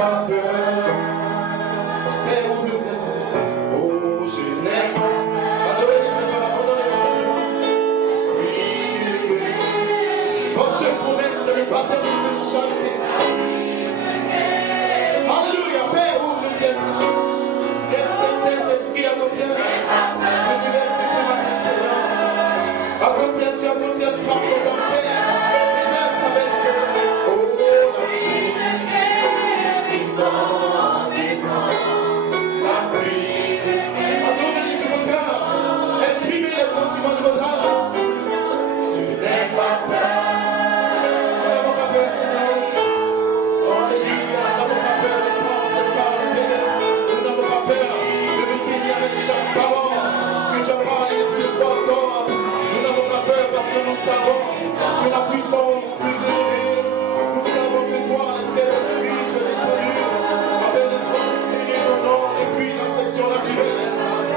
pas peur. Père, ouvre le ciel, Seigneur. Oh, je n'ai pas. Adorez le Seigneur, abandonnez-le simplement. Votre promesse, c'est le baptême de cette charité. Alléluia, Père, ouvre le ciel, Seigneur. Laisse le Saint-Esprit à ton ciel. Se déverser ce matin, Seigneur. À ton ciel, sur ton ciel, frappe nos âmes, Père. Déverse ta bénédiction. Oh, la pluie. Adorez de vos cœurs. Exprimez les sentiments de vos âmes. Je n'ai pas peur. Nous n'avons pas peur, Seigneur. Alléluia. Nous n'avons pas peur de prendre cette parole, Père. Nous n'avons pas peur de nous tenir avec chaque parole que tu as parlé depuis le 3 octobre. Nous n'avons pas peur parce que nous savons que la puissance plus élevée. Nous savons que toi, le Saint-Esprit, tu es descendu afin de transférer nos noms depuis la section naturelle.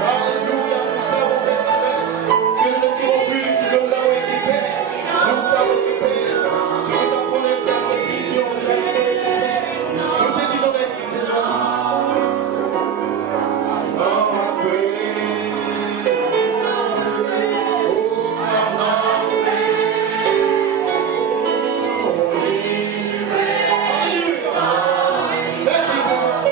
Alléluia. Nous savons, Père Céleste, que nous ne serons plus si nous avons été Père. Nous savons que Père, tu nous as connecté à cette vision de la résurrection, Père. Nous te disons merci, Seigneur. I'm afraid. Oh, I'm afraid. Alléluia. Merci, Seigneur.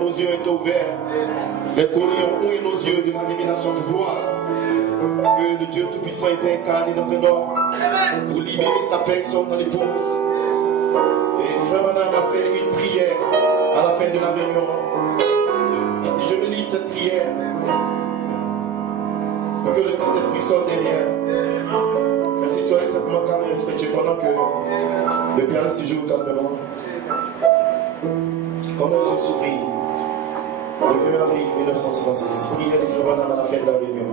Nos yeux étaient ouverts, les colliers ont oué nos yeux de la révélation de voir que le Dieu Tout-Puissant était incarné dans un homme pour libérer sa personne dans l'épouse. Et Frère Madame a fait une prière à la fin de la réunion. Et si je me lis cette prière, pour que le Saint-Esprit sorte derrière, ainsi soyez simplement calme et respectueux pendant que le piano se joue calmement. Quand nous sommes souffrir, le 20 avril 1956, prière des frères Branham à la fin de la réunion.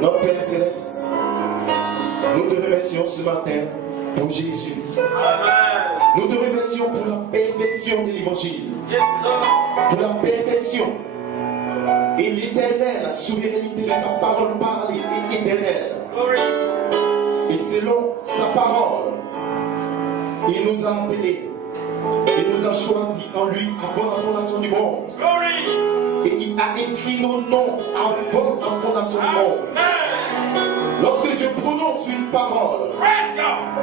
Notre Père Céleste, nous te remercions ce matin pour Jésus. Amen. Nous te remercions pour la perfection de l'évangile. Yes, pour la perfection et l'éternelle, la souveraineté de ta parole parlée est éternelle. Glory. Et selon sa parole, il nous a appelés. Il nous a choisis en lui avant la fondation du monde. Glory. Et il a écrit nos noms avant la fondation du monde. Lorsque Dieu prononce une parole,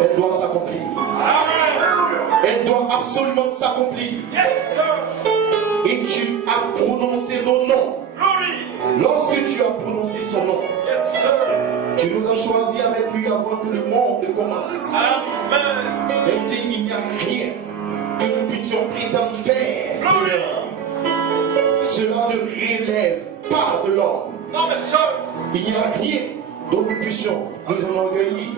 elle doit s'accomplir. Elle doit absolument s'accomplir. Yes, et tu as prononcé nos noms. Glory. Lorsque tu as prononcé son nom, yes, tu nous as choisis avec lui avant que le monde ne commence. Amen. Ainsi, il n'y a rien que nous puissions prétendre faire, Seigneur. Cela ne relève pas de l'homme. Non, mais il n'y a rien dont nous puissions nous enorgueillir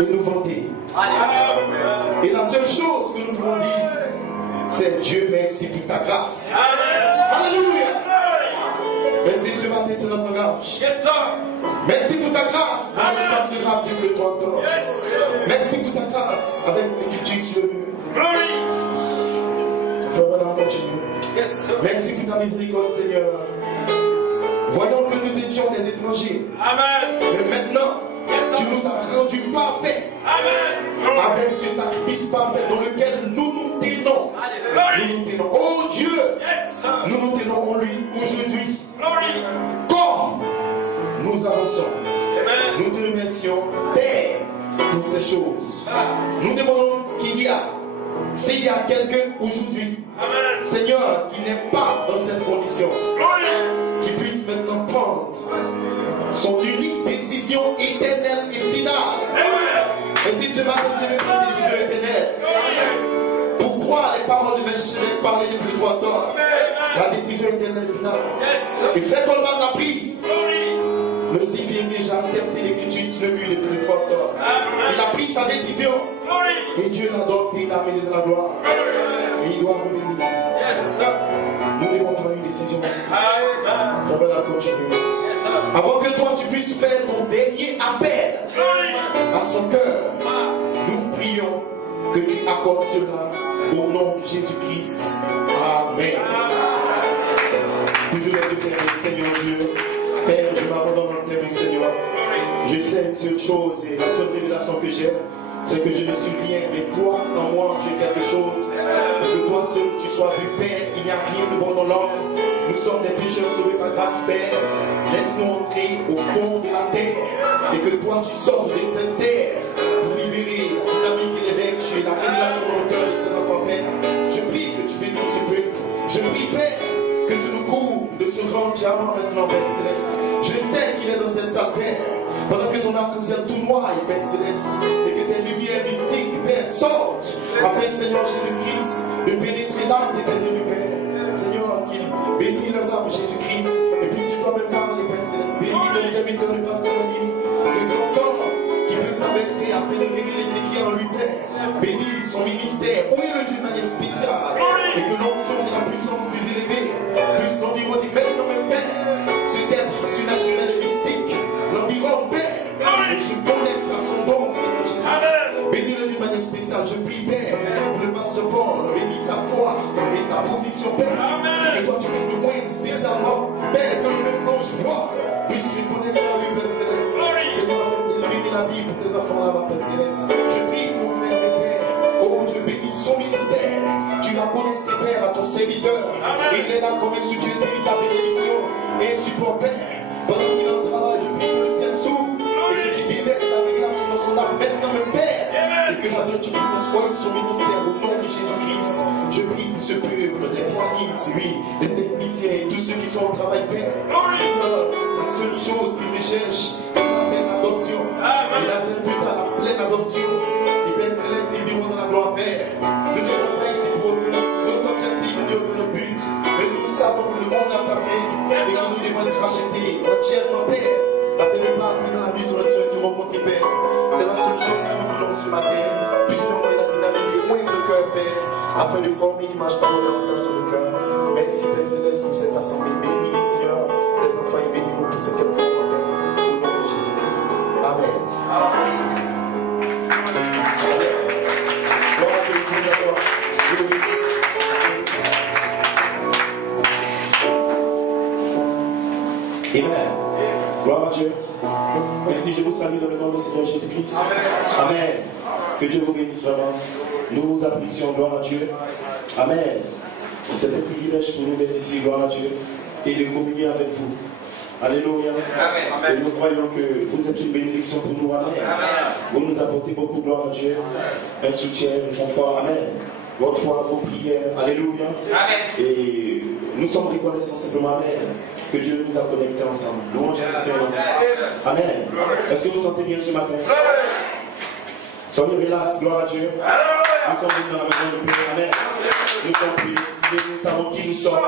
et nous vanter. Amen. Et la seule chose que nous pouvons dire, c'est Dieu merci pour ta grâce. Amen. Alléluia. Merci marche. Merci pour ta grâce dans l'espace de grâce du plus encore. Merci pour ta grâce avec l'écriture sur le mur. Frère Branham, continue. Merci pour ta miséricorde, Seigneur. Voyons que nous étions des étrangers. Mais maintenant, tu nous as rendus parfaits. Avec ce sacrifice parfait dans lequel nous nous tenons. Nous nous tenons. Oh Dieu, nous nous tenons en lui aujourd'hui. Comme nous avançons, nous te remercions, Père, pour ces choses. Nous demandons qu'il y a, s'il y a quelqu'un aujourd'hui, Seigneur, qui n'est pas dans cette condition, qui puisse maintenant prendre son unique décision éternelle et finale. Et si ce matin vous devez prendre une décision éternelle, pour croire les paroles de Melchizedek parlées depuis 3 ans, la décision éternelle et finale. Et Frère Coleman l'a prise. Le Sifim déjà accepté l'écriture sur le mur depuis 3 ans. Il a pris sa décision. Et Dieu l'a adopté, il l'a amené dans la gloire. Et il doit revenir. Nous devons prendre une décision aussi. Ça va continuer. Avant que toi tu puisses faire ton dernier appel à son cœur, nous prions que tu accordes cela au nom de Jésus-Christ. Amen. Toujours les deux frères, Seigneur Dieu. Père, je m'abandonne dans tes mains, Seigneur. Je sais une seule chose et la seule révélation que j'ai, c'est que je ne suis rien, mais toi, en moi, tu es quelque chose. Et que toi seul, tu sois vu, Père. Il n'y a rien de bon dans l'homme. Nous sommes des pécheurs sauvés par grâce, Père. Laisse-nous entrer au fond de la terre. Et que toi, tu sortes de cette terre pour libérer la dynamique et l'évêque, la révélation dans le cœur de tes enfants, Père. Je prie que tu bénisses ce peuple. Je prie, Père, que tu nous couvres de ce grand diamant maintenant, Père Céleste. Je sais qu'il est dans cette salle, Père. Pendant que ton arc-en-ciel tout noir, Père Céleste, et que tes lumières mystiques, Père, sortent, afin, Seigneur Jésus-Christ, de pénétrer l'âme de tes yeux, Père. Seigneur, qu'il bénisse leurs âmes, Jésus-Christ, et puisses-tu toi-même parler, Père Céleste. Bénis ton serviteur, le pasteur Ami, ce grand homme qui peut s'abaisser afin de révéler ce qui est en lui, Père. Bénis son ministère, où est le d'une manière spéciale, et que l'onction de la puissance plus élevée puisse l'environner maintenant, même Père, cet être surnaturel et mystique, l'environ, Père, et je connecte à son don, Seigneur Jésus. Bénis-le d'une manière spéciale, je prie, Père, pour le pasteur Paul, bénis sa foi et sa position, Père, et que toi tu puisses le moindre spécialement, Père, que le même ange voit, puisse le connecter à lui, Père Céleste. Seigneur, bénis la vie pour tes enfants là-bas, Père Céleste. Je prie, mon frère et Père, oh Dieu, bénis son ministère. Tu l'as connecté, Père, à ton serviteur. Et il est là comme un soutien de ta bénédiction et un support, Père. Pendant qu'il est en travail, je prie que le ciel s'ouvre et que tu déverses la révélation dans son âme maintenant, même Père. Et que la vertu puisse s'asseoir son ministère au nom de Jésus-Christ. Je prie pour ce peuple, les pianistes, oui, les techniciens, tous ceux qui sont au travail, Père. Seigneur, la seule chose qu'ils recherchent, c'est la pleine adoption. Il attend plus tard la pleine adoption. Et Père Céleste, ils iront dans la gloire, Père. Nous ne sommes pas ici pour aucun objectif ni aucun but. Mais nous savons que le monde a sa fin et que nous devons être racheter entièrement, Père. Ça fait partie dans la résurrection et du rencontre, Père. C'est la seule chose que nous voulons ce matin. Puisqu'on voit la dynamique et moins le cœur, Père, afin de former une image par davantage dans le cœur. Merci, Père Céleste, pour cette assemblée. Bénis, Seigneur, tes enfants et bénis-nous pour ces quelques moments, Père. Au nom de Jésus-Christ. Amen. Amen. Gloire à Dieu, gloire à toi. Amen. Gloire à Dieu. Merci, je vous salue dans le nom du Seigneur Jésus-Christ. Amen. Amen. Que Dieu vous bénisse vraiment. Nous vous apprécions, gloire à Dieu. Amen. C'est un privilège pour nous d'être ici, gloire à Dieu, et de communier avec vous. Alléluia. Amen. Et nous croyons que vous êtes une bénédiction pour nous. Amen. Amen. Vous nous apportez beaucoup, gloire à Dieu, un soutien, un confort. Amen. Votre foi, vos prières. Alléluia. Amen. Et nous sommes reconnaissants simplement, Amen, que Dieu nous a connectés ensemble. Louange à ce Seigneur. Amen. Est-ce que vous sentez bien ce matin? Soyez relax, gloire à Dieu. Nous sommes venus dans la maison de Dieu. Amen. Nous sommes prédestinés, nous savons qui nous sommes.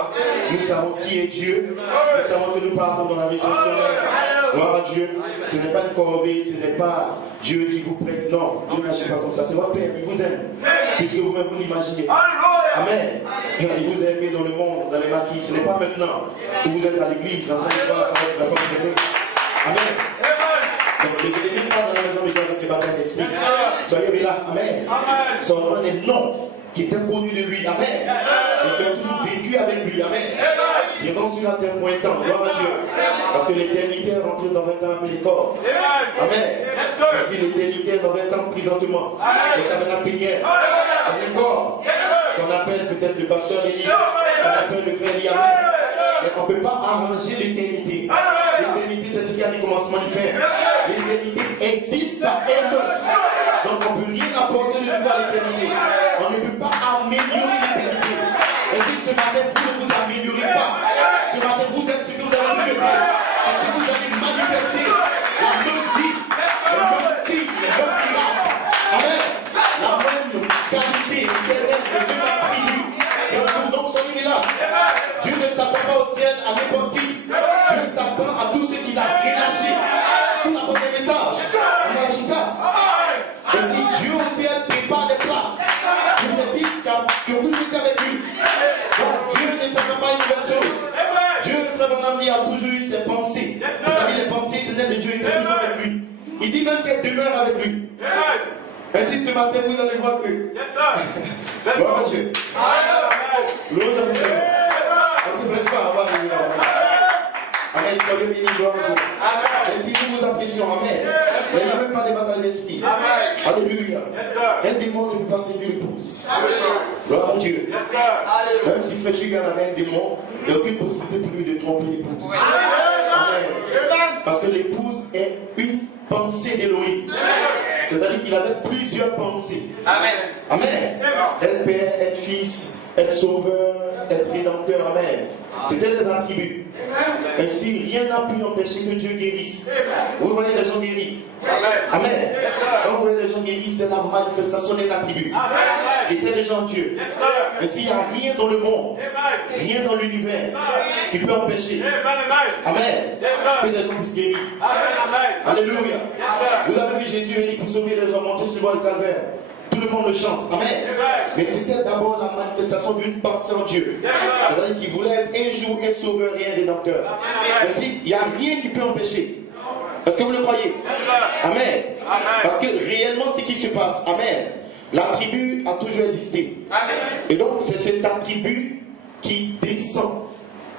Nous savons qui est Dieu. Nous savons que nous partons dans la résurrection. Gloire à Dieu. Ce n'est pas une corvée, ce n'est pas Dieu qui vous presse. Non, Dieu n'agit pas comme ça. C'est votre Père qui vous aime. Puisque vous-même vous l'imaginez. Amen. Il vous a aimé dans le monde, dans les maquis. Ce n'est pas maintenant que vous êtes à l'église en train de voir la parole de la communauté. Amen. Donc ne venez pas dans la maison de Dieu avec les baptêmes d'esprit. Soyez relax. Amen. Son nom est non qui était connu de lui. Amen. Et qui a toujours vécu avec lui. Amen. Il rentre sur la terre pour un temps. Gloire à Dieu. Parce que l'éternité est rentrée dans un temps appelé corps. Amen. Et si l'éternité est dans un temps présentement, le tabernacle plénière, dans un corps, qu'on appelle peut-être le pasteur Élie, qu'on appelle le frère Liam. Mais on ne peut pas arranger l'éternité. L'éternité, c'est ce qui a du commencement du fin. L'éternité existe par elle-même. Donc on ne peut rien apporter de nouveau à l'éternité. On ne peut pas améliorer l'éternité. Et si ce matin vous ne vous améliorez pas, ce matin vous êtes ce que vous avez toujours été. Et si vous avez manifesté la même vie, le même signe, le même miracle, amen, la même qualité éternelle, le même attribut, et on donc soyez là. Dieu ne s'attend pas au ciel à n'importe qui. Dieu s'attend à tous ceux qu'il a relâchés sous la porte des messages. On a la chicane. Et si Dieu au ciel prépare des places pour ses fils qui ont toujours été avec lui, donc Dieu ne s'attend pas à une nouvelle chose. Dieu, frère Branham dit, a toujours eu ses pensées. C'est-à-dire les pensées éternelles de Dieu étaient toujours avec lui. Il dit même qu'elle demeure avec lui. Ainsi ce matin vous allez voir que. Gloire à Dieu. Gloire à Dieu. On ne se presse pas à avoir les miracles. Amen. Soyez bénis, gloire à Dieu. Et si nous vous apprécions, amen. Il n'y a même pas de bataille d'esprit. Alléluia. Un démon ne peut pas séduire l'épouse. Gloire à Dieu. Même si frère Gigan avait un démon, il n'y a aucune possibilité pour lui de tromper l'épouse. Amen. Parce que l'épouse est une pensée d'Élohim. C'est-à-dire qu'il avait plusieurs pensées. Amen. Amen. Être père, être fils, être sauveur, être rédempteur. Amen. C'était des attributs. Ainsi, rien n'a pu empêcher que Dieu guérisse. Vous voyez les gens guéris. Amen. Quand vous voyez les gens guéris, c'est la manifestation d'un attribut qui était déjà en Dieu. Ainsi, il n'y a rien dans le monde, rien dans l'univers qui peut empêcher. Amen. Que les gens puissent guérir. Alléluia. Vous avez vu Jésus venir pour sauver les gens, monter sur le bois du calvaire. Tout le monde le chante. Amen. Mais c'était d'abord la manifestation d'une pensée en Dieu. C'est-à-dire qu'il voulait être un jour un sauveur et un rédempteur. Ainsi, il n'y a rien qui peut empêcher. Est-ce que vous le croyez? Amen. Parce que réellement, ce qui se passe, amen, l'attribut a toujours existé. Et donc, c'est cet attribut qui descend.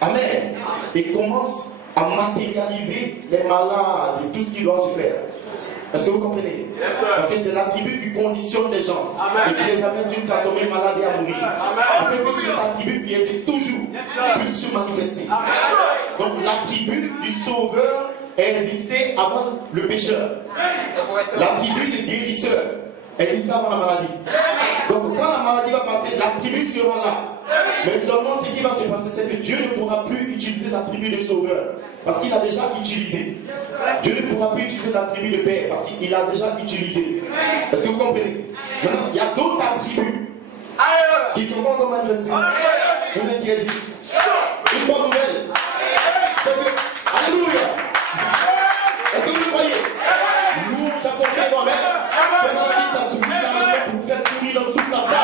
Amen. Et commence à matérialiser les malades et tout ce qui doit se faire. Est-ce que vous comprenez? Parce que c'est l'attribut qui conditionne les gens et qui les amène jusqu'à tomber malade et à mourir. Afin que cet attribut qui existe toujours puisse se manifester. Donc l'attribut du sauveur existait avant le pécheur. L'attribut du guérisseur existait avant la maladie. Donc quand la maladie va passer, l'attribut sera là. Mais seulement ce qui va se passer, c'est que Dieu ne pourra plus utiliser l'attribut de sauveur. Parce qu'il a déjà utilisé. Dieu ne pourra plus utiliser l'attribut de père. Parce qu'il a déjà utilisé. Est-ce que vous comprenez? Maintenant, il y a d'autres attributs qui sont pas encore manifestés. Mais qui existent. Une bonne nouvelle. C'est que, alléluia. Est-ce que vous le croyez? Nous, chassons ces moi-même. Ça suffit largement pour vous faire courir dans le souffle à ça.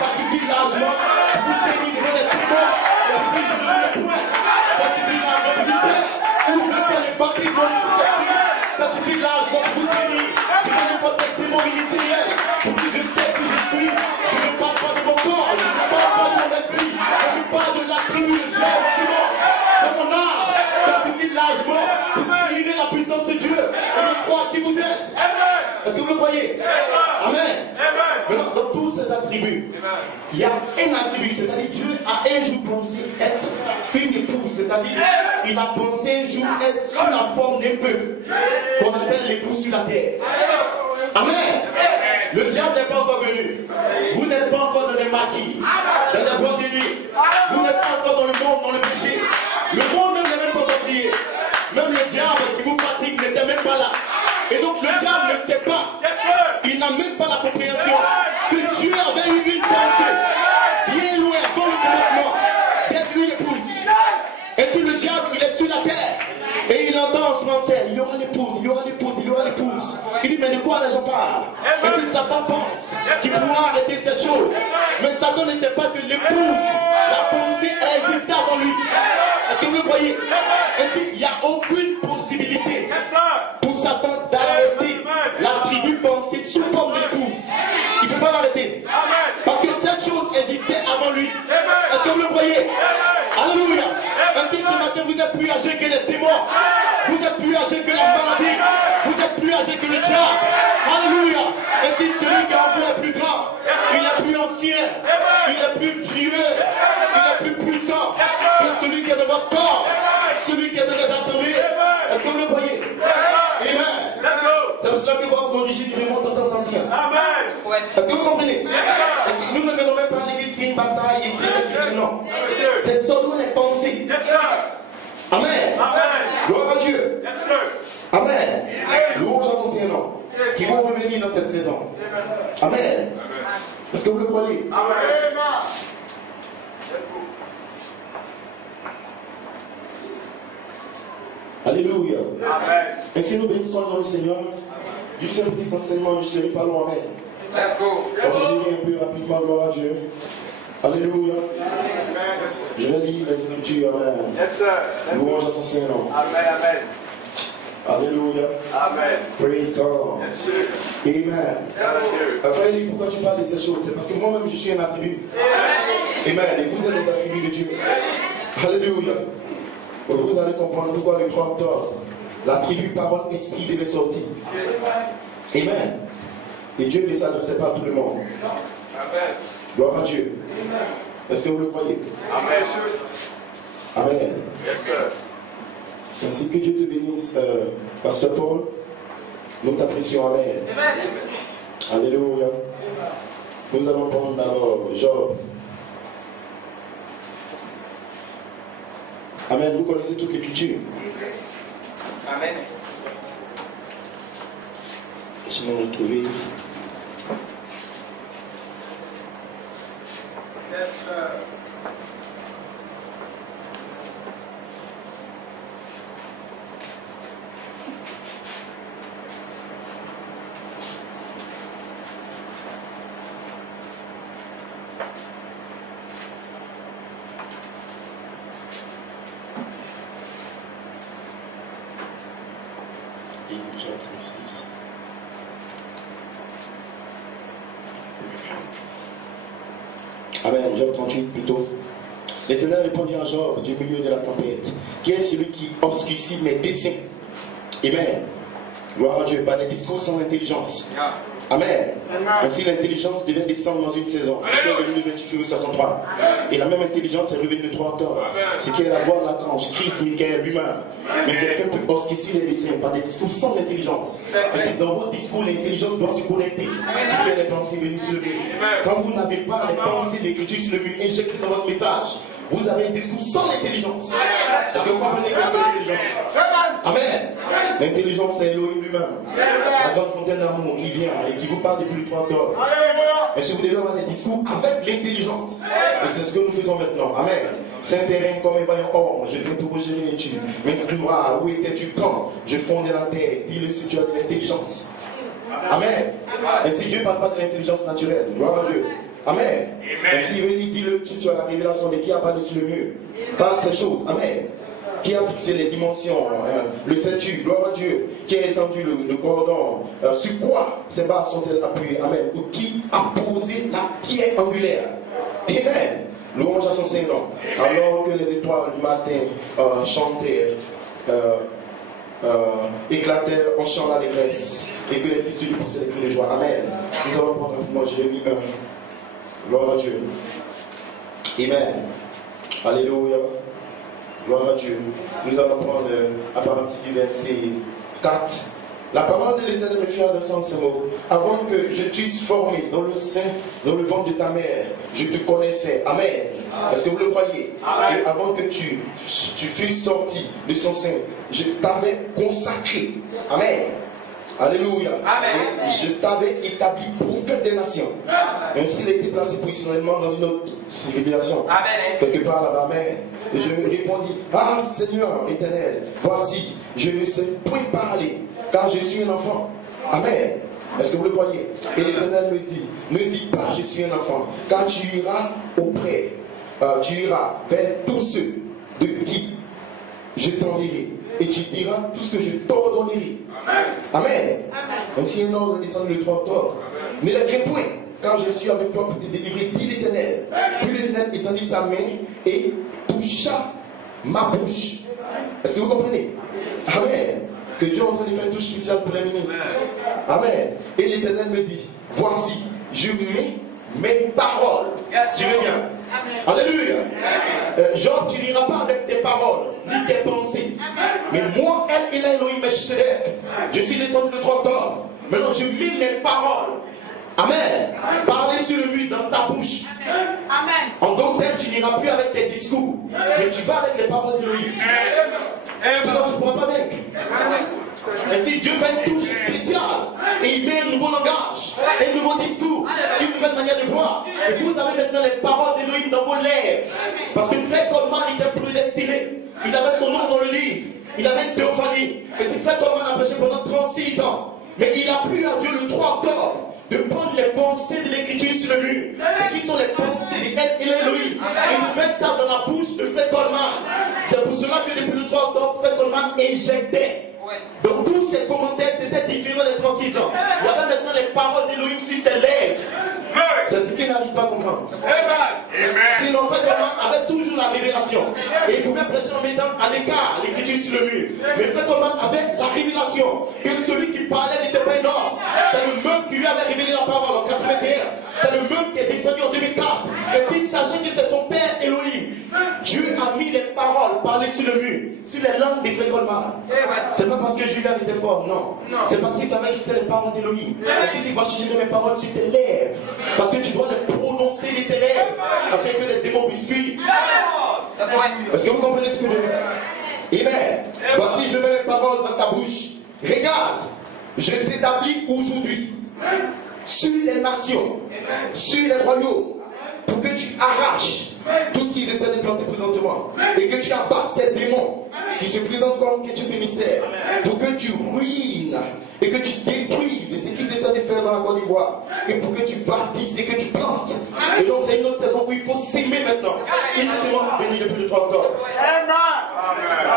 Ça suffit largement pour vous tenir devant les témoins et vous dire je ne veux point. Ça suffit largement pour vous dire ouvrez les baptêmes du Saint-Esprit. Ça suffit largement pour vous tenir devant n'importe quel démon ministériel. Pour dire je sais qui je suis. Je ne parle pas de mon corps, je ne parle pas de mon esprit. Je parle de l'attribut de Dieu de mon âme. Ça suffit largement pour tirer la puissance de Dieu et de croire qui vous êtes. Est-ce que vous le croyez? Amen. Maintenant, dans tous ces attributs, il y a un attribut, c'est-à-dire Dieu a un jour pensé être une épouse, c'est-à-dire il a pensé un jour être sous la forme d'un peuple qu'on appelle l'épouse sur la terre. Amen. Le diable n'est pas encore venu. Vous n'êtes pas encore dans les maquis, dans les boîtes de nuit. Vous n'êtes pas encore dans le monde, dans le péché. Le monde même n'est même pas encore prié. Même le diable qui vous fatigue n'était même pas là. Et donc le diable ne sait pas, il n'a même pas la compréhension que Dieu avait eu une pensée bien loin dans le commencement d'être une épouse. Et si le diable il est sur la terre et il entend en français, il y aura l'épouse, il y aura l'épouse, il y aura l'épouse. Il dit mais Mais de quoi les gens parlent? Mais si Satan pense qu'il pourra arrêter cette chose, mais Satan ne sait pas que l'épouse, la pensée, elle existait avant lui. Est-ce que vous le voyez? Ainsi, il n'y a aucune possibilité pour Satan d'arrêter la tribu pensée sous forme d'épouse. Il ne peut pas l'arrêter. Parce que cette chose existait avant lui. Est-ce que vous le voyez? Alléluia. Ainsi, ce matin, vous êtes plus âgé que les démons. Vous êtes plus âgé que la maladie. Vous êtes plus âgé que le diable. Alléluia. Ainsi, celui qui en vous est plus grand. Il est plus ancien. Il est plus vieux. Il est plus puissant que celui qui est dans votre corps. Celui qui est dans les assemblées. Est-ce que vous le voyez? Amen. C'est pour cela que votre origine remonte aux temps anciens. Est-ce que vous comprenez? Nous ne venons même pas à l'église pour une bataille ici les chrétiens, non. C'est seulement les pensées. Amen. Gloire à Dieu. Amen. Louange à son Seigneur qui vont revenir dans cette saison. Amen. Est-ce que vous le croyez? Amen. Alléluia. Amen. Ainsi nous bénissons le nom du Seigneur. Juste un petit enseignement, je serai pas loin. Amen. Let's go. Donc je lis un peu rapidement, gloire à Dieu. Alléluia. Je vais lire les Écritures. Amen. Yes, sir. Louange à son Seigneur. Amen. Amen. Alléluia. Amen. Praise God. Yes, sir. Amen. Frère, pourquoi tu parles de ces choses? C'est parce que moi-même je suis un attribut. Amen. Et vous êtes les attributs de Dieu. Alléluia. Vous allez comprendre pourquoi le 3 octobre, la tribu parole esprit devait sortir. Amen. Et Dieu ne s'adressait pas à tout le monde. Amen. Gloire à Dieu. Est-ce que vous le croyez? Amen. Amen. Yes, sir. Ainsi que Dieu te bénisse, Pasteur Paul. Nous t'apprécions. Amen. Amen. Alléluia. Nous allons prendre d'abord Job. Amen. Vous connaissez toute l'écriture. Amen. Je vais me retrouver. Yes, sir. Amen. Job 38 plutôt. L'Éternel répondit à Job du milieu de la tempête. Qui est celui qui obscurcit mes desseins? Amen. Gloire à Dieu. Par des discours sans intelligence. Amen. Ainsi l'intelligence devait descendre dans une saison. C'était revenu le 28 février 63. Et la même intelligence est revenue le 3 octobre. Ce qui est la voix de l'archange, Christ, Michael lui-même. Mais quelqu'un peut obscurcir les desseins par des discours sans intelligence. Ainsi dans votre discours, l'intelligence doit se connecter. Ce qui est les pensées venues sur le mur. Quand vous n'avez pas les pensées de l'écriture sur le mur injectées dans votre message, vous avez un discours sans intelligence. Est-ce que vous comprenez qu'est-ce que l'intelligence? Amen. L'intelligence, c'est Elohim lui-même. La grande fontaine d'amour qui vient et qui vous parle depuis le 3 octobre. Et si vous devez avoir des discours avec l'intelligence. Et c'est ce que nous faisons maintenant. Amen. Saint-Terrain comme un vaillant homme, je t'interrogerai et tu m'instruiras. Où étais-tu quand je fondais la terre? Dis-le si tu as de l'intelligence. Amen. Et si Dieu ne parle pas de l'intelligence naturelle, gloire à Dieu. Amen. Et s'il veut dire, dis-le, tu as la révélation de qui a parlé sur le mur. Parle de ces choses. Amen. Qui a fixé les dimensions, le ceinture, gloire à Dieu. Qui a étendu le cordon. Sur quoi ces barres sont-elles appuyées? Amen. Ou qui a posé la pierre angulaire? Amen. Louange à son Seigneur. Alors que les étoiles du matin chantaient, éclatèrent en chant d'allégresse, et que les fils du poussaient des cris de joie. Amen. Nous allons prendre rapidement Jérémie 1. Gloire à Dieu. Amen. Alléluia. Gloire à Dieu. Nous allons prendre à partir du verset 4. La parole de l'Éternel me fit adresser en ces mots. Avant que je t'eusse formé dans le sein, dans le ventre de ta mère, je te connaissais. Amen. Est-ce que vous le croyez? Amen. Et avant que tu fusses sorti de son sein, je t'avais consacré. Amen. Alléluia. Amen. Et je t'avais établi prophète des nations. Amen. Ainsi, il a été placé positionnellement dans une autre civilisation. Amen. Quelque part là-bas. Amen. Et je lui répondis, ah Seigneur éternel, voici, je ne sais point parler, car je suis un enfant. Amen. Est-ce que vous le croyez? Et l'Éternel me dit, ne dis pas je suis un enfant, car tu iras tu iras vers tous ceux de qui je t'enverrai, et tu diras tout ce que je t'ordonnerai. Amen. Ainsi un ordre descendu le 3 octobre. Ne les crains point, car je suis avec toi pour te délivrer, dit l'Éternel. Puis l'Éternel étendit sa main et toucha ma bouche. Est-ce que vous comprenez? Amen. Que Dieu est en train de faire une touche spéciale pour les ministres. Amen. Et l'Éternel me dit, voici, je mets mes paroles. Tu veux bien? Alléluia. Genre, tu n'iras pas avec tes paroles, ni tes pensées. Mais moi, El Elohim Meshedek, je suis descendu le 3 octobre. Maintenant, je mets mes paroles. Amen. Parler sur le mur dans ta bouche. Amen. En d'autres termes, tu n'iras plus avec tes discours, mais tu vas avec les paroles d'Elohim. Sinon, tu ne pourras pas vaincre. Ainsi, Dieu fait une touche spéciale et il met un nouveau langage, un nouveau discours, une nouvelle manière de voir. Et puis vous avez maintenant les paroles d'Elohim dans vos lèvres. Parce que Frère Coleman était prédestiné. Il avait son nom dans le livre. Il avait une théophanie. Et si Frère Coleman a prêché pendant 36 ans, mais il a plu à Dieu le 3 octobre de prendre les pensées de l'écriture sur le mur. C'est qui sont les pensées de El Elohim. Et de mettre ça dans la bouche de Frère Coleman. C'est pour cela que depuis le 3 octobre, Frère Coleman injectait. Donc tous ces commentaires, c'était différent des 36 ans. Il y avait maintenant les paroles d'Elohim sur ses lèvres. C'est ce qu'il n'arrive pas à comprendre. Sinon, Frère Coleman avait toujours la révélation. Et il pouvait prêcher en mettant à l'écart l'écriture sur le mur. Mais Frère Coleman avait la révélation que celui qui parlait n'était pas énorme. C'est le même qui lui avait révélé la parole en 81. C'est le même qui est descendu en 2004. Et s'il sachait que c'est son père Elohim, Dieu a mis les paroles parlées sur le mur, sur les langues des Frère Coleman. C'est pas parce que Julien était fort, non. C'est parce qu'il savait que c'était les paroles d'Elohim. Et s'il dit, voici, je mets mes paroles sur tes lèvres. Parce que tu dois les prononcer de tes lèvres, afin que les démons puissent fuir. Est-ce que vous comprenez ce que je dis? Amen. Voici, je mets mes paroles dans ta bouche. Regarde, je t'établis aujourd'hui sur les nations, sur les royaumes, pour que tu arraches tout ce qu'ils essaient de planter présentement, et que tu abattes ces démons qui se présentent comme que tu ministère, pour que tu ruines et que tu détruises ce qu'ils essaient de faire dans la Côte d'Ivoire, et pour que tu bâtisses et que tu plantes. Et donc c'est une autre saison où il faut s'aimer maintenant. Une sémence bénie depuis le 3 octobre.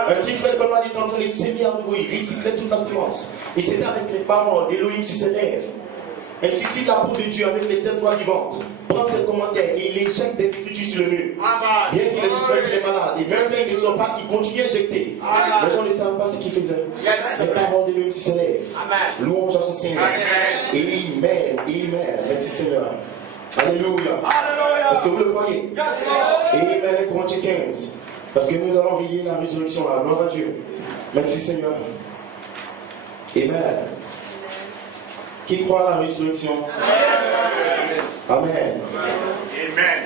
Ainsi, Frère Coleman est en train de s'aimer à nouveau, il recyclait toute la sémence. Et c'était avec les paroles d'Elohim sur ses lèvres. Ainsi, si la peau de Dieu avec les 7 toiles vivantes prend ses commentaires et il injecte des écritures sur le mur, bien qu'il est souffrant, qu'il est malade, et même là il ne soit pas, il continue à injecter. Les gens ne savent pas ce qu'il faisait. Les paroles de lui sur ses lèvres. Louange à son Seigneur. Amen. Amen. Merci Seigneur. Alléluia. Est-ce que vous le croyez? Amen. Corinthiens 15. Parce que nous allons veiller la résurrection là. Gloire à Dieu. Merci Seigneur. Amen. Qui croit à la résurrection? Amen. Amen.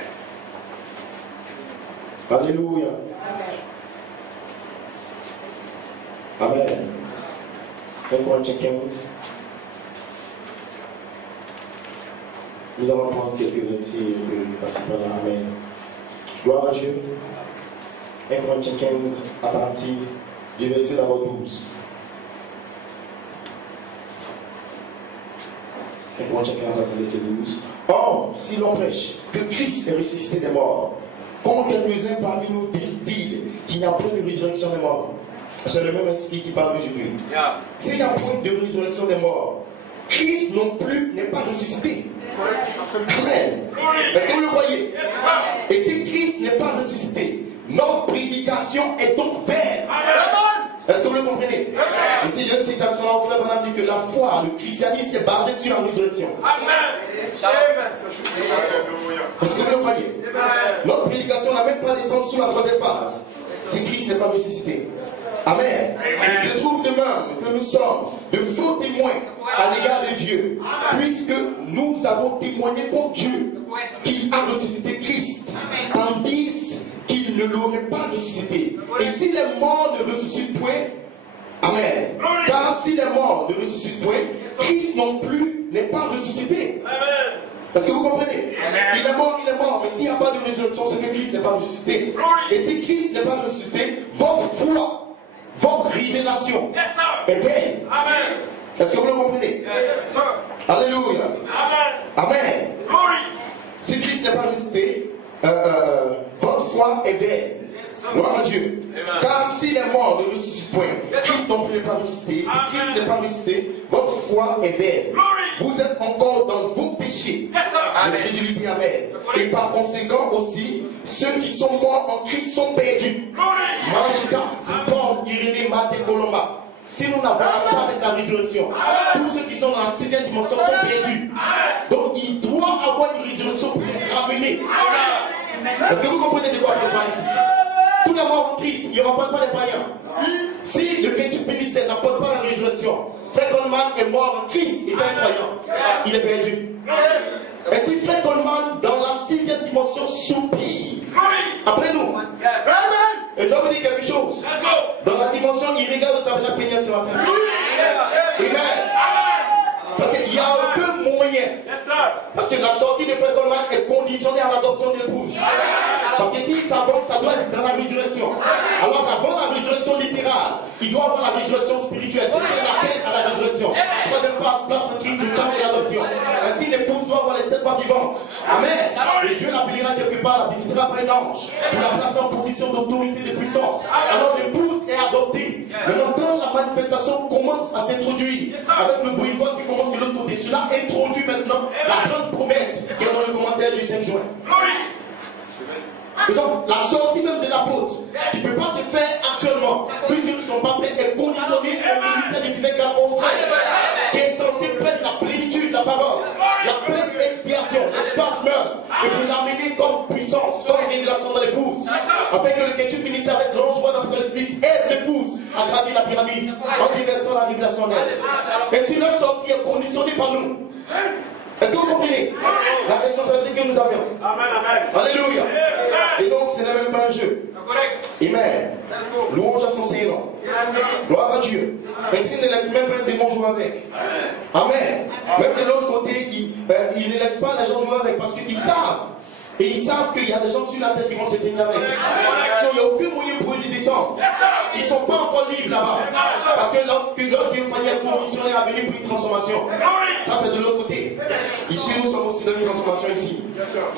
Alléluia. Amen. 1 Corinthiens 15. Nous allons prendre quelques versets de passer par là. Amen. Gloire à Dieu. 1 Corinthiens 15 à partir du verset d'abord 12. Or, si l'on prêche que Christ est ressuscité des morts, comment quelques-uns parmi nous disent-ils qu'il n'y a point de résurrection des morts? C'est le même esprit qui parle aujourd'hui. S'il n'y a point de résurrection des morts, Christ non plus n'est pas ressuscité. Amen. Est-ce que vous le voyez? Et si Christ n'est pas ressuscité, notre prédication est donc vaine. Est-ce que vous le comprenez? Ici, j'ai une citation là où Frère Branham dit que la foi, le christianisme est basé sur la résurrection. Amen. Est-ce que vous le croyez? Notre prédication n'a même pas de sens sur la troisième phase. Si Christ n'est pas ressuscité. Amen. Il se trouve de même que nous sommes de faux témoins à l'égard de Dieu, puisque nous avons témoigné contre Dieu qu'il a ressuscité Christ, tandis qu'il ne l'aurait pas ressuscité. Et si les morts ne ressuscitent point, amen. Car si les morts ne ressuscitent point, Christ non plus n'est pas ressuscité. Amen. Est-ce que vous comprenez? Il est mort, mais s'il n'y a pas de résurrection, c'est que Christ n'est pas ressuscité. Et si Christ n'est pas ressuscité, votre foi, votre révélation est vaine. Est-ce que vous le comprenez? Alléluia. Amen. Si Christ n'est pas ressuscité, votre foi est vaine. Gloire à Dieu. Car s'il est mort, ne ressuscite point. Christ non plus n'est pas ressuscité. Si Christ n'est pas ressuscité, votre foi est vaine. Vous êtes encore dans vos péchés. L'incrédulité, amen. Et par conséquent aussi, ceux qui sont morts en Christ sont perdus. Malachi 4, c'est Paul, Irénée, Matthieu, Colomba. Si nous n'avons pas avec la résurrection, tous ceux qui sont dans la 6e dimension sont perdus. Donc il doit avoir une résurrection pour être ramené. Est-ce que vous comprenez de quoi je parle ici? Tous les morts en Christ, il ne rapporte pas les païens. Si le chrétien bénissait n'apporte pas la résurrection, Fred Coleman est mort en Christ, il est incroyant. Il est perdu. Et si Fred Coleman, dans la 6e dimension, soupire après nous, et je vais vous dire quelque chose. Dans la dimension illégale de tabernacle pénible ce matin. Amen. Parce qu'il y a deux moyens. Parce que la sortie de Fred Coleman est conditionnée à l'adoption de l'épouse. Parce que s'il s'avance, ça doit être dans la résurrection. Alors qu'avant la résurrection littérale, il doit avoir la résurrection spirituelle. C'est l'appel à la résurrection. Troisième place en Christ, le temps de l'adoption. Ainsi, l'épouse doit avoir les 7 voix vivantes. Amen. Et Dieu l'appellera quelque part, la visitera par un ange. Il la place en position d'autorité, de puissance. Alors l'épouse est adoptée. Maintenant, quand la manifestation commence à s'introduire, avec le boycott qui commence de l'autre côté, cela introduit maintenant la grande promesse qui est dans le commentaire du 5 juin. Et donc, la sortie même de l'apôtre, qui ne peut pas se faire actuellement, puisque nous ne sommes pas prêts, est conditionnée au ministère d'Éphésiens 4, 11, 13, qui est censé prendre la plénitude de la parole, la pleine expiation, l'espace même, et pour l'amener comme puissance, comme révélation dans l'épouse, afin que le chrétien finisse avec l'ange roi d'Apocalypse 10 aide l'épouse à gravir la pyramide en déversant la révélation d'elle. Et si leur sortie est conditionnée par nous, est-ce que vous comprenez la responsabilité que nous avions? Alléluia. Et donc, ce n'est même pas un jeu. Amen. Louange à son Seigneur. Gloire à Dieu. Est-ce qu'il ne laisse même pas des bons jouer avec? Amen. Même de l'autre côté, il ne laisse pas les gens jouer avec parce qu'ils savent. Et ils savent qu'il y a des gens sur la terre qui vont s'éteindre avec. Il n'y a aucun moyen pour eux de descendre. Ils ne sont pas encore libres là-bas. Parce que leur théophanie est conditionnée à venir pour une transformation. Ça, c'est de l'autre côté. Ici, nous sommes aussi dans une transformation ici.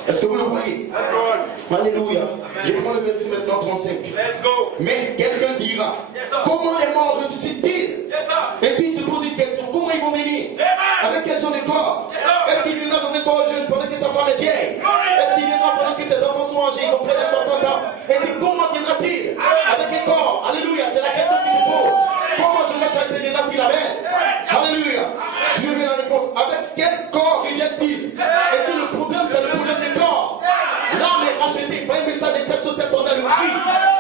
Est-ce que vous le voyez? Alléluia. Je prends le verset maintenant 35. Mais quelqu'un dira, comment les morts ressuscitent-ils? Et s'ils se posent une question, comment ils vont venir? Avec quel genre de corps? Est-ce qu'il viendra dans un corps jeune pendant que sa femme est vieille? Est-ce qu'il viendra pendant que ses enfants sont âgés, ils ont près de 60 ans? Et c'est comment viendra-t-il? Avec un corps? Alléluia, c'est la question qui se pose. Comment Jonas viendra-t-il? Amen. Alléluia. Suivez la réponse. Avec quel corps vient-il? Et si le problème, c'est le problème des corps, l'âme est rachetée. Pas un message de 707 ans dans le cri.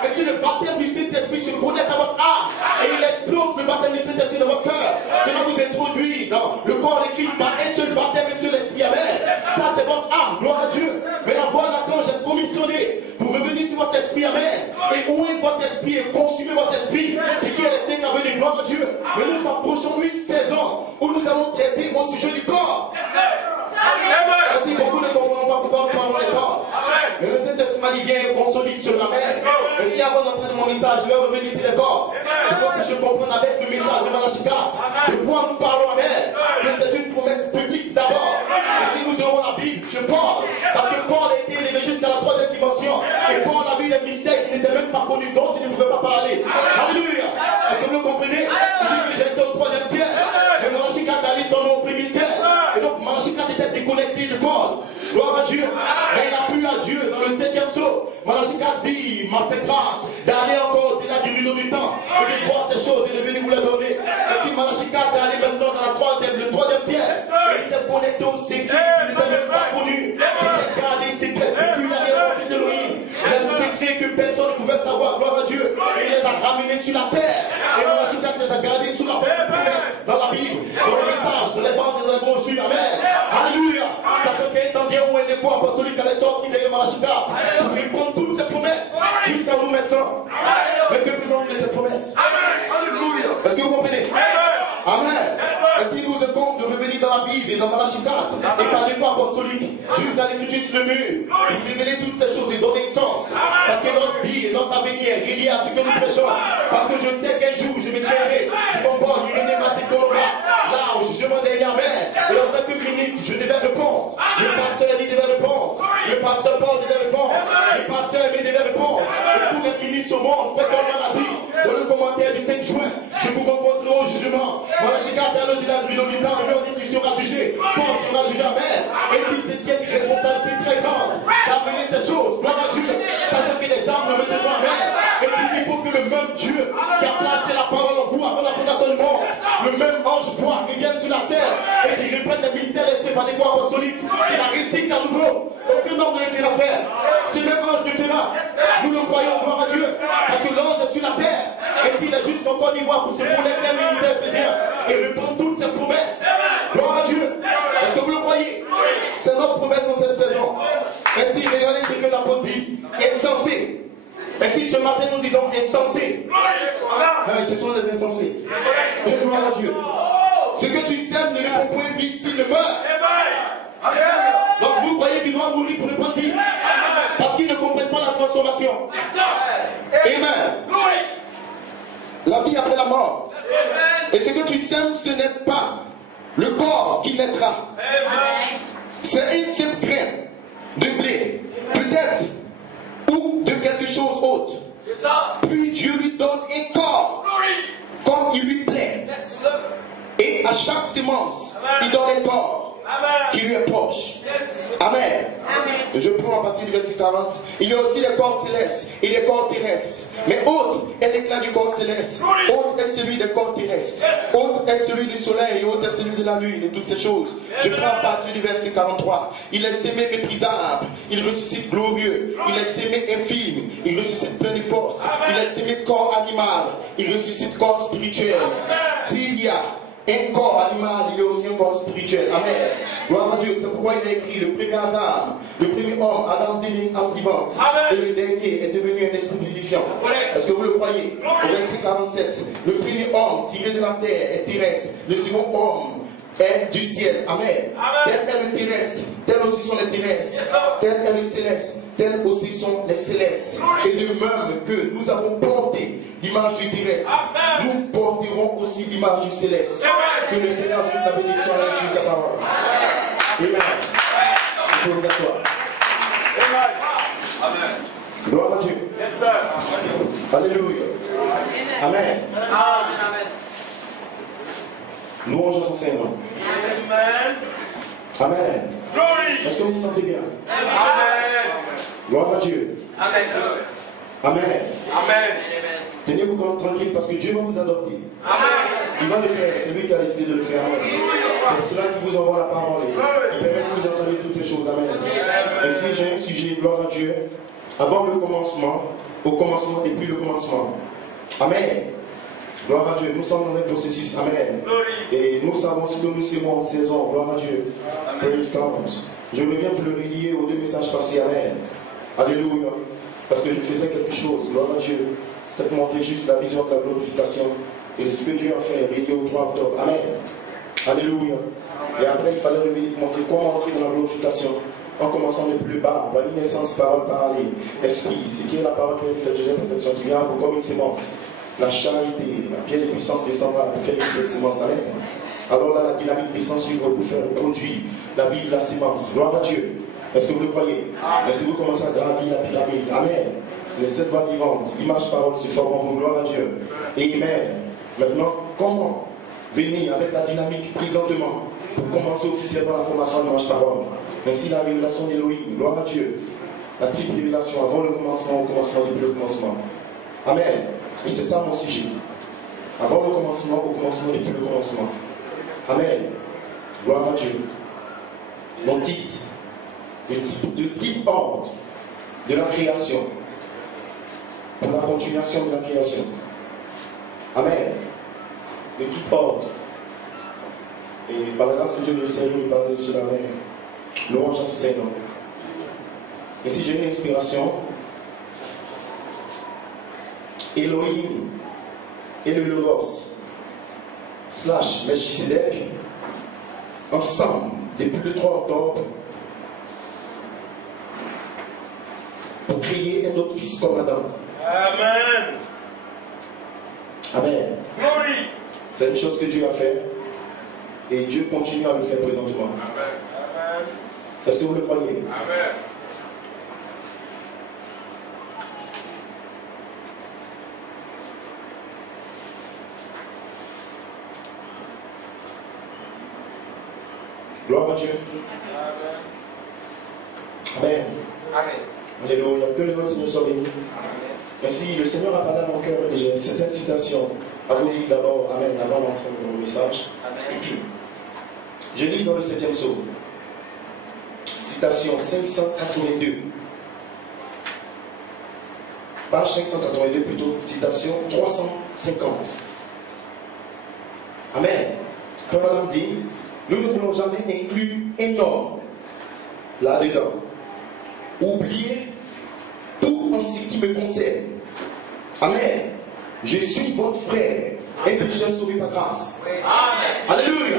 Et si le baptême du Saint-Esprit se connecte à votre âme et il explose le baptême du Saint-Esprit dans votre cœur, cela vous introduit dans le corps de Christ par un seul baptême et seul esprit. Amen. Ça, c'est votre âme. Gloire à Dieu. Maintenant, voilà quand j'ai commissionné pour revenir sur votre esprit. Amen. Et où est votre esprit et consumer votre esprit. C'est qui est les 5 avenues. Gloire à Dieu. Mais nous approchons une saison où nous allons traiter au sujet du corps. Ainsi, beaucoup ne comprennent pas pourquoi nous parlons des corps. Mais le Saint-Esprit m'a dit, viens, consolide sur la mer. Et si avant d'entrer dans mon message, je vais revenir sur les corps. Il faut que je comprenne avec le message de Malachi 4 de quoi nous parlons, amen. Que c'est une promesse publique d'abord. Et si nous aurons la Bible, je parle. Parce que Paul a été élevé jusqu'à la 3e dimension. Et Paul a vu des mystères qui n'étaient même pas connus, dont il ne pouvait pas parler. Alléluia. Est-ce que vous le comprenez? Il dit que j'étais au 3e ciel. Mais Malachi 4 a dit son nom au 1er ciel. Et donc Malachi 4 était déconnecté de Paul. Gloire à Dieu. Mais il a plu à Dieu dans le 7e saut. Malachi 4 dit, m'a fait grâce d'aller encore au-delà du rideau du temps et de voir ces choses et de venir vous les donner. Ainsi Malachi 4 est allé maintenant dans le 3e ciel. Et il s'est connecté au secret qui n'était même pas connu. Il était gardé secret depuis la réponse d'Élohim. Les secrets que personne ne pouvait savoir. Gloire à Dieu. Et il les a ramenés sur la terre. Et Malachi 4 les a gardés sous la promesse dans la Bible, dans le message, dans les bandes et dans les brochures. Amen. Alléluia. Sachant qu'étant bien où est le quoi apostolique elle est sortie derrière Malachi 4 pour répondre toutes ces promesses jusqu'à nous maintenant. Mais que faisons-nous de ces promesses? Est-ce que vous comprenez? Amen. Et si nous sommes de revenir dans la Bible et dans Malachi 4 et par les quoi apostolique jusqu'à l'écriture sur le mur pour révéler toutes ces choses et donner sens. Parce que notre vie et notre avenir est relié à ce que nous prêchons. Parce que je sais qu'un jour je me tiendrai devant Paul, Irénée, Matthieu, Colomba, là jugement dernier. Amen. Et en tant que ministre, je devais répondre. Le pasteur Elie devait répondre. Le pasteur Paul devait répondre. Le pasteur Aimé devait répondre. Et tous les ministres au monde, faites comme on a dit dans le commentaire du 5 juin. Je vous rencontrerai au jugement. Voilà, j'ai gardé à l'heure de la grille au temps. Et on dit tu seras jugé. Paul sera jugé. Amen. Et si c'est une responsabilité très grande d'amener ces choses, gloire à Dieu. Ça se fait des âmes, le Seigneur. Amen. Et s'il faut que le même Dieu qui a placé la parole en vous avant la fondation du monde, le même ange voit qui vient sur la scène et qui répète les mystères laissés par les corps apostoliques, qui la récite à nouveau. Aucun homme ne le fera faire. Ce même ange le fera. Nous le croyons, gloire à Dieu. Parce que l'ange est sur la terre. Et s'il est juste en Côte d'Ivoire pour se connecter à ministère éphésiens et répondre toutes ses promesses, gloire à Dieu. Est-ce que vous le croyez? C'est notre promesse en cette saison. Et si, regardez ce que l'apôtre dit, insensé. Et si ce matin nous disons insensé, ce sont les insensés. Et gloire à Dieu. Ce que tu sèmes ne répond point vie s'il ne meurt. Donc vous croyez qu'il doit mourir pour répondre vie? Parce qu'il ne comprennent pas la transformation. Amen. La vie après la mort. Et ce que tu sèmes, ce n'est pas le corps qui naîtra. C'est une simple graine de blé, peut-être, ou de quelque chose autre. Puis Dieu lui donne un corps, comme il lui plaît. Et à chaque semence, il donne un corps qui lui est proche. Amen. Je prends à partir du verset 40. Il y a aussi les corps célestes et les corps terrestres. Mais autre est l'éclat du corps céleste. Autre est celui des corps terrestres. Autre est celui du soleil. Autre est celui de la lune et toutes ces choses. Je prends à partir du verset 43. Il est sémé méprisable. Il ressuscite glorieux. Il est sémé infime. Il ressuscite plein de force. Il est sémé corps animal. Il ressuscite corps spirituel. S'il y a un corps animal, il y a aussi un corps spirituel. Amen. Gloire à Dieu. C'est pourquoi il a écrit le premier Adam, le premier homme, Adam devient âme vivante. Et le dernier est devenu un esprit vivifiant. Est-ce que vous le croyez? Au verset 47, le premier homme tiré de la terre est terrestre. Le second homme est du ciel. Amen. Tel est le terrestre, tel aussi sont les terrestres. Tel est le céleste, tel aussi sont les célestes. Et de même que nous avons porté l'image du terrestre, nous porterons aussi l'image du céleste. Que le Seigneur donne la bénédiction à la lecture de sa parole. Amen. Amen. Gloire à Dieu. Alléluia. Amen. Louange à son Seigneur. Amen. Amen. Est-ce que vous vous sentez bien? Amen. Gloire à Dieu. Amen. Amen. Amen. Tenez-vous tranquille parce que Dieu va vous adopter. Amen. Il va le faire. C'est lui qui a décidé de le faire. C'est pour cela qu'il vous envoie la parole. Il permet que vous entendiez toutes ces choses. Amen. Et si j'ai un sujet, gloire à Dieu, avant le commencement, au commencement et puis le commencement. Amen. Gloire à Dieu, nous sommes dans un processus, amen. Et nous savons ce que nous serons en saison, gloire à Dieu. Praise God. Je reviens pour le relier aux deux messages passés, amen. Alléluia. Parce que je faisais quelque chose, gloire à Dieu. C'était pour montrer juste la vision de la glorification et de ce que Dieu a fait, relié au 3 octobre, amen. Alléluia. Et après, il fallait revenir pour montrer comment entrer dans la glorification. En commençant le plus bas, par une naissance, parole, parler, esprit, ce qui est la parole de Dieu, protection qui vient à vous comme une sémence. La charité, la pierre de puissance descendra pour faire cette sémence. Amen. Alors là, la dynamique puissance suivra pour faire produire la vie de la sémence. Gloire à Dieu. Est-ce que vous le croyez? Mais si vous commencez à gravir la pyramide, amen. Les 7 voies vivantes, image, parole se forment en vous. Gloire à Dieu. Et amen. Maintenant, comment venir avec la dynamique présentement pour commencer officiellement la formation de l'image, parole? Ainsi, la révélation d'Élohim. Gloire à Dieu. La triple révélation avant le commencement, au commencement, depuis le commencement. Amen. Et c'est ça mon sujet. Avant le commencement, au commencement, depuis le commencement. Amen. Gloire à Dieu. Mon titre, le triple ordre de la création, pour la continuation de la création. Amen. Le triple ordre. Et par la grâce de Dieu, le Seigneur nous parle de cela même. Louange à ce Seigneur. Et si j'ai une inspiration, Elohim et le Logos / Melchisedec ensemble depuis le 3 octobre pour créer un autre fils comme Adam. Amen. Amen. C'est une chose que Dieu a fait. Et Dieu continue à le faire présentement. Est-ce que vous le croyez? Amen. Gloire à Dieu. Amen. Amen. Alléluia. Que le nom du Seigneur soit béni. Ainsi, le Seigneur a parlé à mon cœur de certaines citations. À vous lire d'abord, Amen, avant d'entrer dans le message. Amen. Je lis dans le 7e psaume. Citation 582. Page 582 plutôt. Citation 350. Amen. Frère Madame dit, nous ne voulons jamais inclure un homme là-dedans. Oubliez tout en ce qui me concerne. Amen. Je suis votre frère, un pécheur sauvé par grâce. Amen. Alléluia.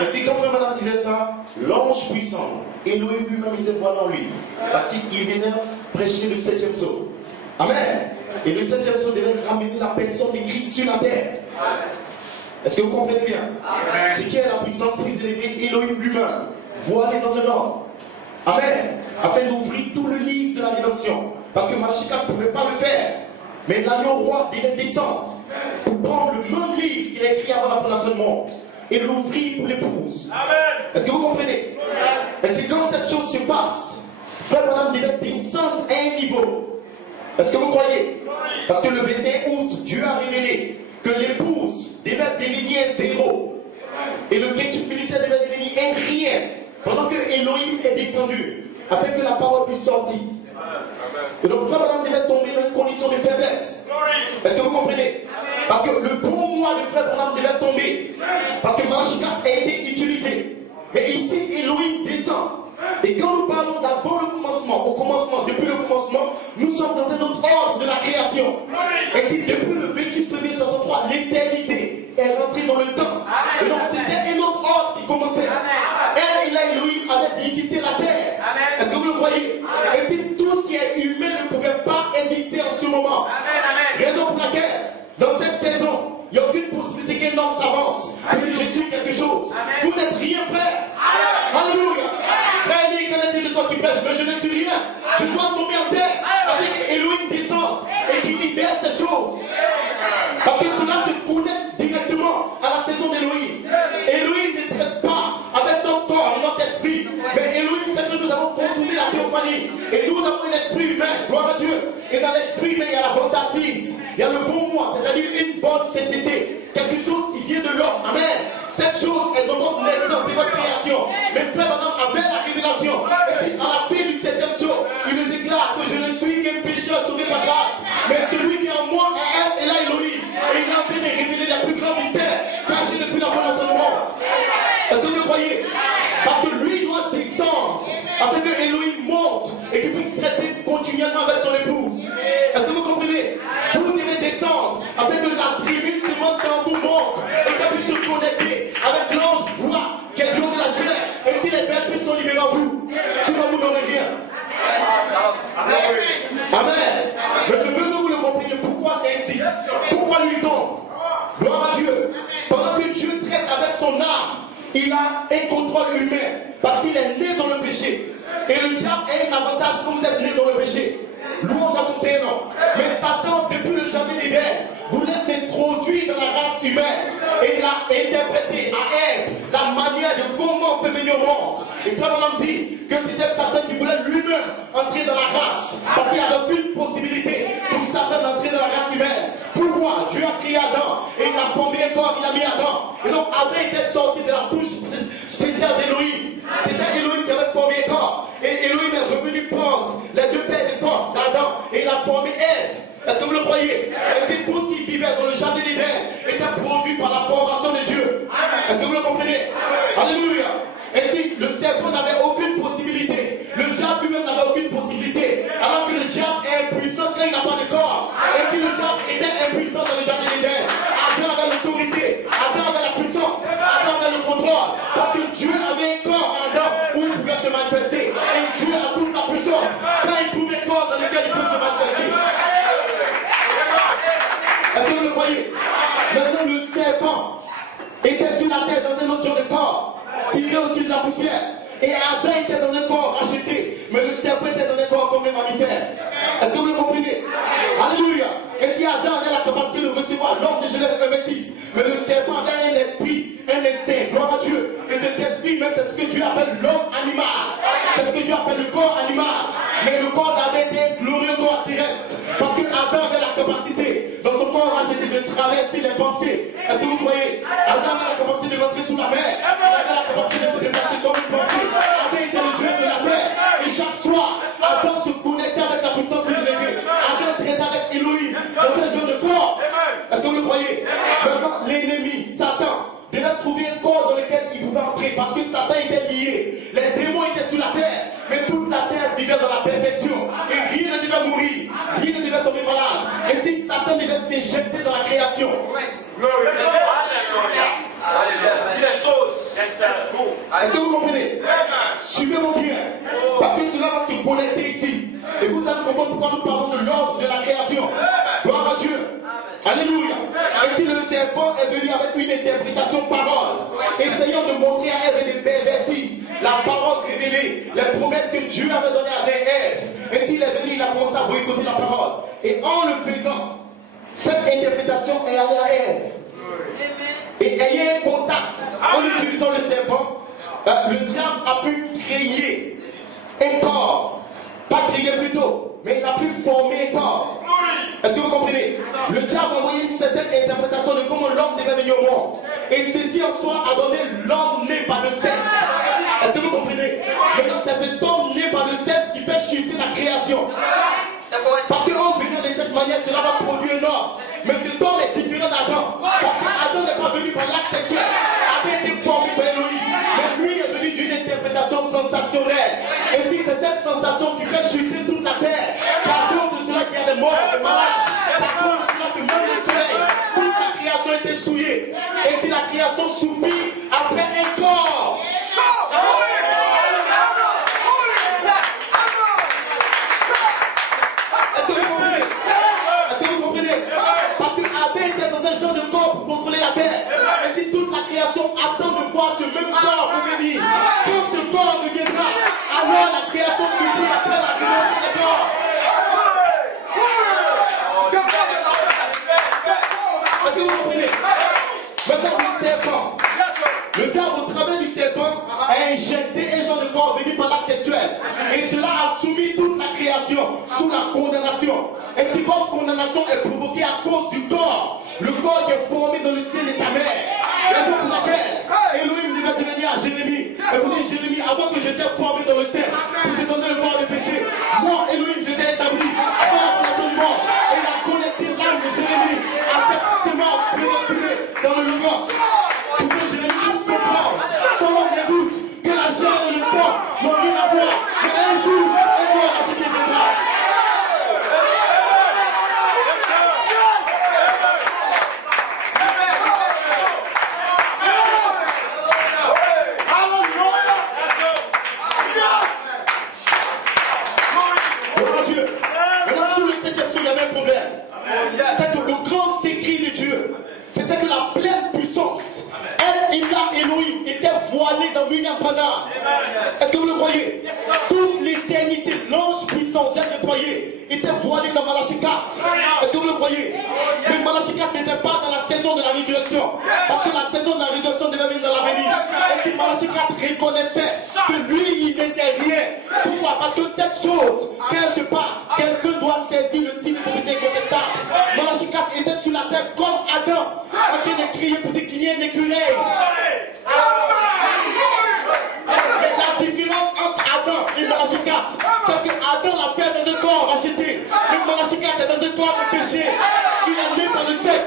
Et si quand frère Madame disait ça, l'ange puissant, Elohim lui-même était voilà en lui. Parce qu'il venait prêcher le 7e psaume. Amen. Et le 7e psaume devait ramener la personne de Christ sur la terre. Amen. Est-ce que vous comprenez bien? Amen. C'est qui est la puissance plus élevée? Elohim lui-même, voilé dans un homme. Amen. Afin d'ouvrir tout le livre de la rédemption. Parce que Malachie 4 ne pouvait pas le faire. Mais l'agneau roi devait descendre pour prendre le même livre qu'il a écrit avant la fondation du monde et l'ouvrir pour l'épouse. Amen. Est-ce que vous comprenez? Amen. Et c'est quand cette chose se passe, frère Madame devait descendre à un niveau. Est-ce que vous croyez? Parce que le 21 août, Dieu a révélé que l'épouse devait devenir un zéro. Et le kétup ministère devait devenir un rien. Pendant que Elohim est descendu, afin que la parole puisse sortir. Et donc, frère Madame devait tomber dans une condition de faiblesse. Est-ce que vous comprenez? Parce que le bon mois de frère Madame devait tomber. Parce que Malachie 4 a été utilisé. Mais ici, Elohim descend. Et quand nous parlons d'abord le commencement, au commencement, depuis le commencement, nous sommes dans un autre ordre de la création. Et si depuis le 28 février 63, l'éternité est rentrée dans le temps. Et donc c'était un autre ordre qui commençait. Elle et là, Elohim avait visité la terre. Est-ce que vous le croyez? Et si tout ce qui est humain ne pouvait pas exister en ce moment. Raison pour laquelle, dans cette saison, il n'y a aucune possibilité qu'un homme s'avance. Je suis quelque chose. Vous n'êtes rien, frère. Alléluia. Frère, il y a de toi qui pêche, mais je ne suis rien. Je dois tomber en terre avec Elohim descende et qui libère ces choses. Parce que cela se connecte directement à la saison d'Elohim. Elohim ne traite pas avec notre corps et notre esprit. Mais Elohim sait que nous avons contourné la théophanie. Et nous avons un esprit humain, gloire à Dieu. Et dans l'esprit humain, il y a la bonne baptise. Il y a le bon mois, c'est-à-dire une bonne sainteté. Quelque chose qui vient de l'homme. Amen. Cette chose est dans votre naissance et votre création. Mais frère, maintenant, avec la révélation, et c'est à la fin du 7e psaume, il déclare que je ne suis qu'un pécheur sauvé par grâce. Mais celui qui est en moi est là Elohim. Et il a en train de révéler les plus grands mystères cachés depuis la fondation du monde. Est-ce que vous le croyez? Parce que lui doit descendre afin que Elohim monte et qu'il puisse traiter continuellement avec son épouse. Est-ce que vous comprenez? Vous devez descendre afin que la tribu sémence dans vous monte et qu'elle puisse se connecter avec l'ange voix qui est Dieu de la chair. Et si les vertus sont libérées en vous, sinon vous n'aurez rien. Amen. Mais je veux que vous le compreniez. Pourquoi c'est ainsi? Pourquoi lui tombe? Gloire à Dieu. Pendant que Dieu traite avec son âme, il a un contrôle humain. Parce qu'il est né dans le péché. Et le diable a un avantage quand vous êtes né dans le péché. Louange à son Seigneur. Mais Satan, depuis le jardin d'Éden, voulait s'introduire dans la race humaine. Et il a interprété à Ève la manière de comment on peut venir au monde. Et frère Madame dit que c'était Satan qui voulait lui-même entrer dans la race. Parce qu'il n'y avait aucune possibilité pour Satan d'entrer dans la race humaine. Pourquoi? Dieu a créé Adam et il a formé un corps, il a mis Adam. Et donc Adam était sorti de la touche spéciale d'Elohim. C'était Elohim qui avait formé un corps. Et Elohim est revenu prendre les deux paires de corps d'Adam et il a formé Ève. Est-ce que vous le croyez? Et c'est tout ce qui vivait dans le jardin d'Éden était produit par la formation de Dieu. Est-ce que vous le comprenez? Alléluia. Et si le serpent n'avait aucune possibilité, le diable lui-même n'avait aucune possibilité, alors que le diable est impuissant quand il n'a pas de corps. Et si le diable était impuissant dans le jardin d'Éden, Adam avait l'autorité, Adam avait la puissance, Adam avait le contrôle, parce que Dieu avait un corps à Adam où il pouvait se manifester. Et Dieu a toute la puissance quand il trouve un corps dans lequel il peut se manifester. Est-ce que vous le croyez? Maintenant le serpent était sur la terre dans un autre genre de corps, tiré au-dessus de la poussière. Et Adam était dans un corps racheté, mais le serpent était dans un corps comme un mammifère. Est-ce que vous le comprenez? Alléluia. Et si Adam avait la capacité de recevoir l'homme de Genèse 1:26, mais le serpent avait un esprit, un instinct, gloire à Dieu. Et cet esprit, même c'est ce que Dieu appelle l'homme animal. C'est ce que Dieu appelle le corps animal. Mais le corps d'Adam était un glorieux corps terrestre. Parce que Adam avait la capacité, dans son corps racheté, de traverser les pensées. Est-ce que vous croyez? Adam avait la capacité de rentrer sous la mer. Il avait la capacité de se déplacer comme une pensée. Adam était le Dieu de la terre. Et chaque soir, Adam se connectait avec la puissance plus élevée. Adam traitait avec Elohim dans un genre de corps. Est-ce que vous le croyez? Maintenant, l'ennemi, Satan, devait trouver un corps dans lequel il pouvait entrer. Parce que Satan était lié. Les démons étaient sur la terre. Mais toute la terre vivait dans la perfection. Et rien ne devait mourir. Rien ne devait tomber malade. Et si Satan devait s'injecter dans la création. Est-ce que vous comprenez? Suivez-moi bien. Parce que cela va se connecter ici. Et vous allez comprendre pourquoi nous parlons de l'ordre de la création. Gloire à Dieu. Alléluia. Et si le serpent est venu avec une interprétation parole, essayant de montrer à Ève et de pervertir la parole révélée, les promesses que Dieu avait données à Ève. Et s'il est venu, il a commencé à boycotter la parole. Et en le faisant, cette interprétation est allée à Ève. Et ayant un contact en utilisant le serpent, le diable a pu créer un corps. Pas créer plutôt, mais il a pu former un corps. Est-ce que vous comprenez? Le diable a envoyé une certaine interprétation de comment l'homme devait venir au monde. Et ceci en soi a donné l'homme né par le sexe. Est-ce que vous comprenez? Maintenant, c'est cet homme né par le sexe qui fait chuter la création. Parce qu'en venant de cette manière, cela va produire un homme. Mais cet homme est différent d'Adam. Parce qu'Adam n'est pas venu par l'acte sexuel. Adam était formé par Elohim. Mais lui est venu d'une interprétation sensationnelle. Et si c'est cette sensation qui fait chuter toute la terre, c'est à cause de cela qu'il y a des morts, des malades. C'est à cause de cela que même le soleil, toute la création était souillée. Et si la création soupire après un corps, est-ce que vous comprenez? Est-ce que vous comprenez? Parce que Adam était dans un genre de corps pour contrôler la terre. Et si toute la création attend de voir ce même corps revenir, quand ce corps reviendra, alors la création subit après la révolution des corps. Est-ce que vous comprenez? Maintenant, le serpent, le diable au travers du serpent a injecté un genre de corps venu par l'acte sexuel. Et cela a soumis toute la création sous la condamnation. Et si votre condamnation est provoquée à cause du corps, le corps qui est formé dans le sein de ta mère, raison pour laquelle Elohim devait devenir à Jérémie. Et vous dites, Jérémie, avant que j'étais formé dans le sein, pour te donner le corps de péché, moi, Elohim, j'étais établi avant la création du monde. Et il a connecté l'âme de Jérémie à cette semence prédestinée dans le logos. Pour que Jérémie puisse comprendre, sans aucun doute, que la chair et le sang n'ont rien à voir. Mais un jour, un corps a été viendra. C'est que le grand secret de Dieu, c'était que la pleine puissance, elle et là, Elohim, était voilée dans William Branham. Est-ce que vous le croyez? Toute l'éternité, l'ange puissance, elle déployée, était voilée dans Malachie 4. Est-ce que vous le croyez? Mais Malachie 4 n'était pas dans la saison de la résurrection. Parce que la saison de la résurrection devait venir dans l'avenir. Et si Malachie 4 reconnaissait que lui, il n'était rien. Pourquoi? Parce que cette chose, qu'elle se passe, quelqu'un doit saisir le titre de propriété incontestable. Malachie 4 était sur la terre comme Adam, en train de crier pour dire qu'il y ait un écureuil. Mais la différence entre Adam et Malachie 4, c'est que Adam l'a fait dans un corps racheté. Mais Malachie 4 est dans un corps de péché. Il est né par le sexe.